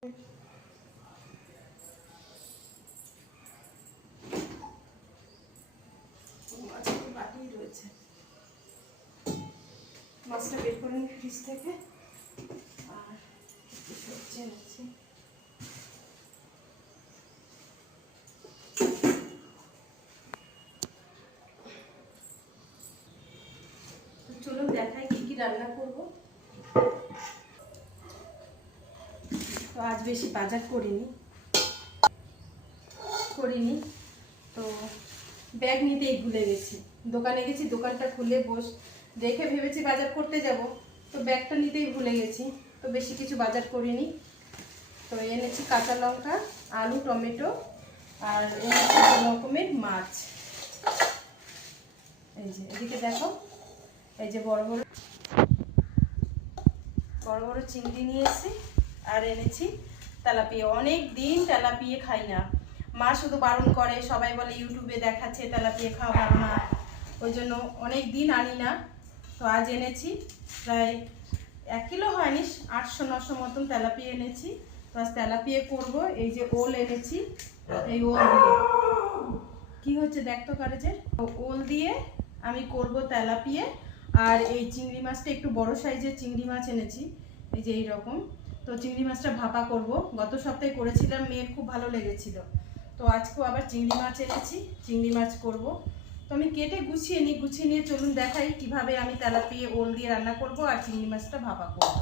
মাছটা বের করে নিই ফ্রিজ থেকে। আর সবজি আছে, চলুন দেখাই কি কি রান্না করব। তো আজ বেশি বাজার করিনি তো ব্যাগ নিতেই ভুলে গেছি। দোকানে গেছি, দোকানটা খুলে দেখে ভেবেছি বাজার করতে যাব, তো ব্যাগটা নিতেই ভুলে গেছি। তো বেশি কিছু বাজার করিনি। তো এনেছি কাঁচা লঙ্কা, আলু, টমেটো, আর এনেছি 2 রকমের মাছ। এই যে এদিকে দেখো, এই যে বড় বড় চিংড়ি নিয়ে এসেছি, আর এনেছি তেলাপিয়া। অনেক দিন তেলাপিয়া খাই না, মা শুধু বারণ করে, সবাই বলে ইউটিউবে দেখাচ্ছে তেলাপিয়া খাওয়া ভালো না, ওই জন্য অনেক দিন আনি না। তো আজ এনেছি, প্রায় 1 কিলো হয়নি, 800-900 মতন তেলাপিয়া এনেছি। তো আজ তেলাপিয়া করব। এই যে ওল এনেছি, এই ওল দিয়ে কি হচ্ছে দেখতো কারে, যে ওল দিয়ে আমি করব তেলাপিয়া। আর এই চিংড়ি মাছটা একটু বড় সাইজের চিংড়ি মাছ এনেছি, এই যে এইরকম। তো চিংড়ি মাছটা ভাপা করব। গত সপ্তাহে করেছিলাম, মেয়ের খুব ভালো লেগেছিল। তো আজকেও আবার চিংড়ি মাছ এনেছি, চিংড়ি মাছ করব। তো আমি কেটে গুছিয়ে নিয়ে চলুন দেখাই কিভাবে আমি তেলাপিয়া ওল দিয়ে রান্না করব আর চিংড়ি মাছটা ভাপা করব।